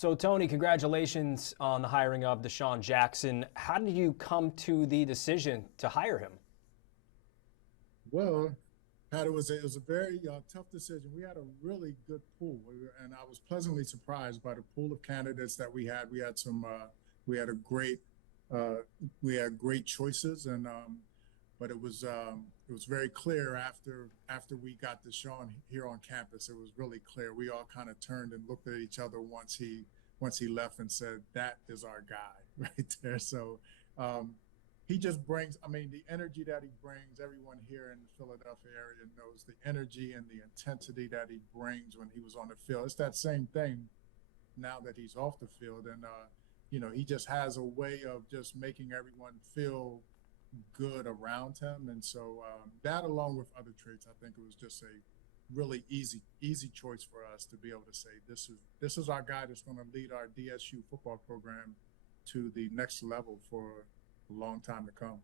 So, Tony, congratulations on the hiring of DeSean Jackson. How did you come to the decision to hire him? Well, Pat, it was a very tough decision. We had a really good pool, and I was pleasantly surprised by the pool of candidates that we had. We had a great, uh, we had great choices, and but it was very clear after we got Deshaun here on campus. It was really clear. We all kind of turned and looked at each other once he left and said, "That is our guy right there." So um, he just brings. I mean, the energy that he brings. Everyone here in the Philadelphia area knows the energy and the intensity that he brings when he was on the field. It's that same thing now that he's off the field, and he just has a way of just making everyone feel good around him. And so that, along with other traits, I think it was just a really easy choice for us to be able to say this is our guy that's going to lead our DSU football program to the next level for a long time to come.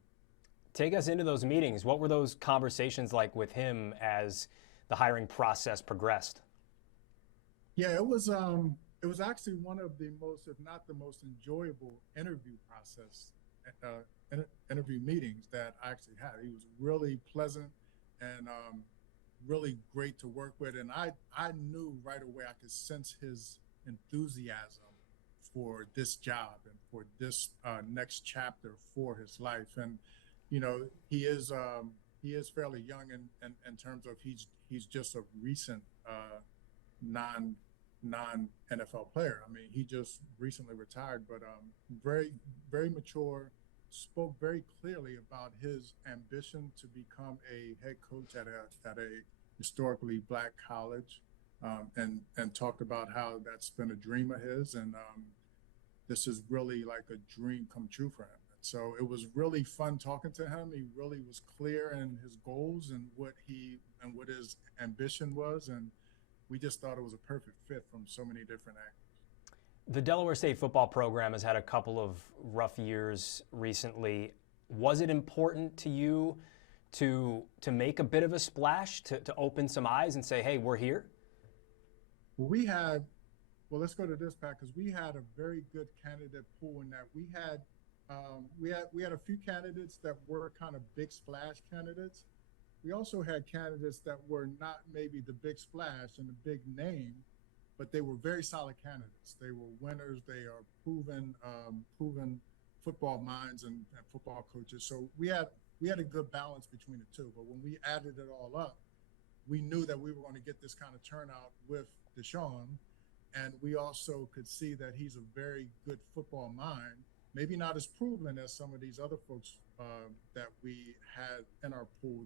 Take us into those meetings. What were those conversations like with him as the hiring process progressed? Yeah, it was actually one of the most, if not the most enjoyable interview process, interview meetings that I actually had. He was really pleasant and really great to work with, and I knew right away. I could sense his enthusiasm for this job and for this next chapter for his life. And he is fairly young in terms of he's just a recent non non NFL player. I mean, he just recently retired, but very very mature. Spoke very clearly about his ambition to become a head coach at a historically black college, and talked about how that's been a dream of his, and this is really like a dream come true for him. So it was really fun talking to him. He really was clear in his goals and what his ambition was, and we just thought it was a perfect fit from so many different angles. The Delaware State football program has had a couple of rough years recently. Was it important to you to make a bit of a splash, to open some eyes and say, hey, we're here? Well, we had, well, let's go to this, Pat, because we had a very good candidate pool in that we had a few candidates that were kind of big splash candidates. We also had candidates that were not maybe the big splash and the big name, but they were very solid candidates. They were winners. They are proven football minds and football coaches. So we had a good balance between the two. But when we added it all up, we knew that we were going to get this kind of turnout with DeSean, and we also could see that he's a very good football mind. Maybe not as proven as some of these other folks that we had in our pool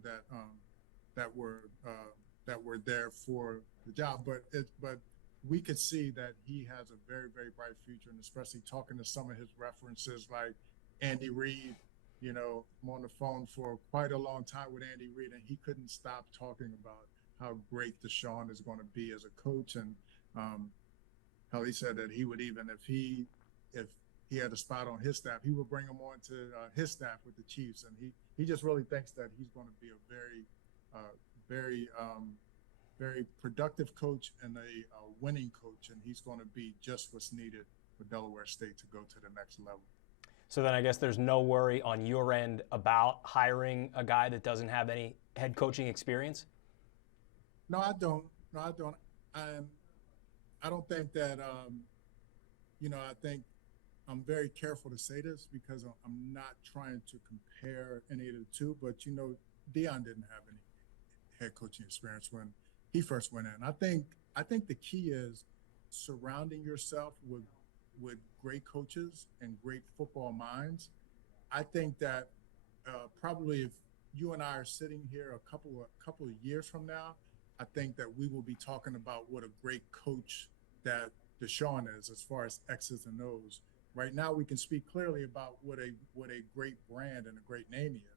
that were there for the job, but we could see that he has a very, very bright future, and especially talking to some of his references like Andy Reid. I'm on the phone for quite a long time with Andy Reid, and he couldn't stop talking about how great DeSean is going to be as a coach, and how he said that he would, even if he had a spot on his staff, he would bring him on to his staff with the Chiefs, and he just really thinks that he's going to be a very productive coach and a winning coach, and he's going to be just what's needed for Delaware State to go to the next level. So then I guess there's no worry on your end about hiring a guy that doesn't have any head coaching experience? No, I don't. No, I don't. I don't think that. I think I'm very careful to say this because I'm not trying to compare any of the two. But Dion didn't have any head coaching experience when he first went in. I think the key is surrounding yourself with great coaches and great football minds. I think that probably if you and I are sitting here a couple of years from now, I think that we will be talking about what a great coach that DeSean is as far as X's and O's. Right now, we can speak clearly about what a great brand and a great name he is.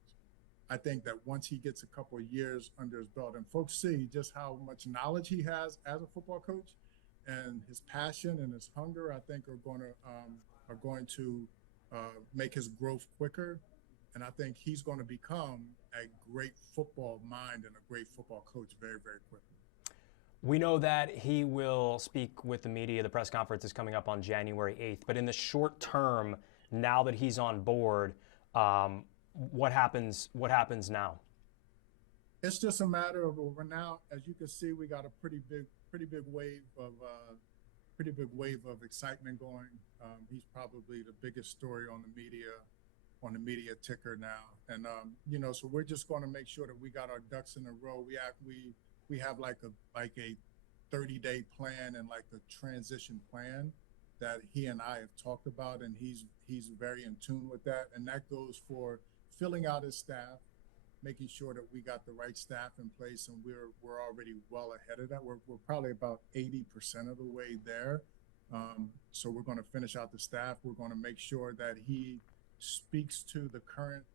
I think that once he gets a couple of years under his belt and folks see just how much knowledge he has as a football coach and his passion and his hunger, I think are going to make his growth quicker. And I think he's going to become a great football mind and a great football coach very, very quickly. We know that he will speak with the media. The press conference is coming up on January 8th. But in the short term, now that he's on board, what happens now? It's just a matter of over now. As you can see, we got a pretty big wave of excitement going. He's probably the biggest story on the media ticker now, and so we're just going to make sure that we got our ducks in a row. We have like a 30-day plan and like a transition plan that he and I have talked about, and he's very in tune with that, and that goes for filling out his staff, making sure that we got the right staff in place, and we're already well ahead of that. We're probably about 80% of the way there. So we're going to finish out the staff. We're going to make sure that he speaks to the current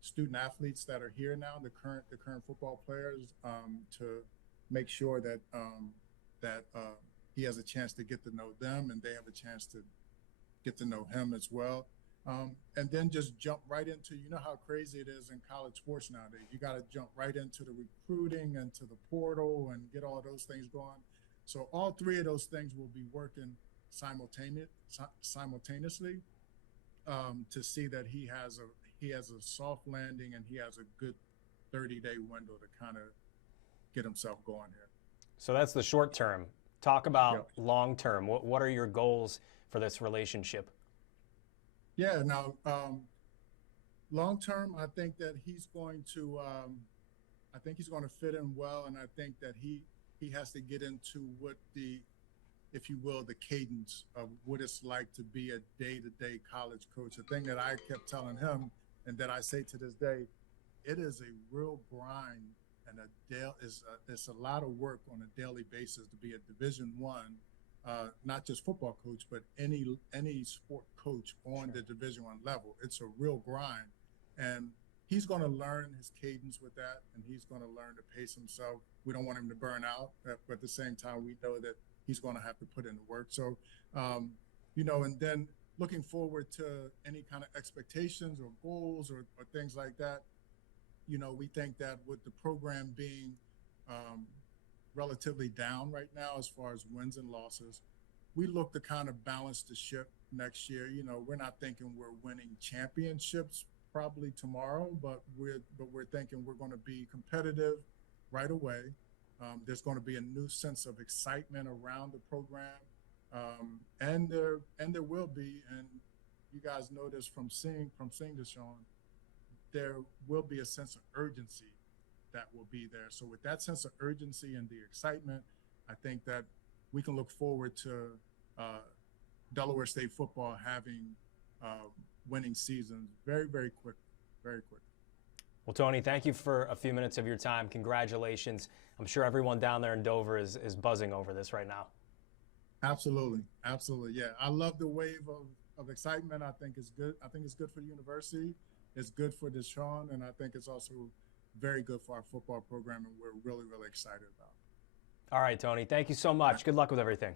student athletes that are here now, the current football players, to make sure that he has a chance to get to know them, and they have a chance to get to know him as well. And then just jump right into, how crazy it is in college sports nowadays. You got to jump right into the recruiting and to the portal and get all those things going. So all three of those things will be working simultaneously to see that he has a soft landing and he has a good 30-day window to kind of get himself going here. So that's the short term. Talk about long term. What are your goals for this relationship? Yeah, now, long term, I think that he's going to fit in well, and I think that he has to get into what if you will, the cadence of what it's like to be a day-to-day college coach. The thing that I kept telling him, and that I say to this day, it is a real grind, and it's a lot of work on a daily basis to be a Division I. Not just football coach, but any sport coach on the Division I level. It's a real grind, and he's going to learn his cadence with that, and he's going to learn to pace himself. We don't want him to burn out, but at the same time, we know that he's going to have to put in the work. So, and then looking forward to any kind of expectations or goals or things like that. We think that with the program being relatively down right now as far as wins and losses, we look to kind of balance the ship next year. We're not thinking we're winning championships probably tomorrow, but we're thinking we're going to be competitive right away. There's going to be a new sense of excitement around the program, and there will be, and you guys know this from seeing DeSean, there will be a sense of urgency that will be there. So with that sense of urgency and the excitement, I think that we can look forward to Delaware State football having winning seasons very, very quick. Well, Tony, thank you for a few minutes of your time. Congratulations. I'm sure everyone down there in Dover is buzzing over this right now. Absolutely. Yeah, I love the wave of excitement. I think it's good. I think it's good for the university. It's good for DeSean, and I think it's also very good for our football program, and we're really, really excited about it. All right, Tony. Thank you so much. Good luck with everything.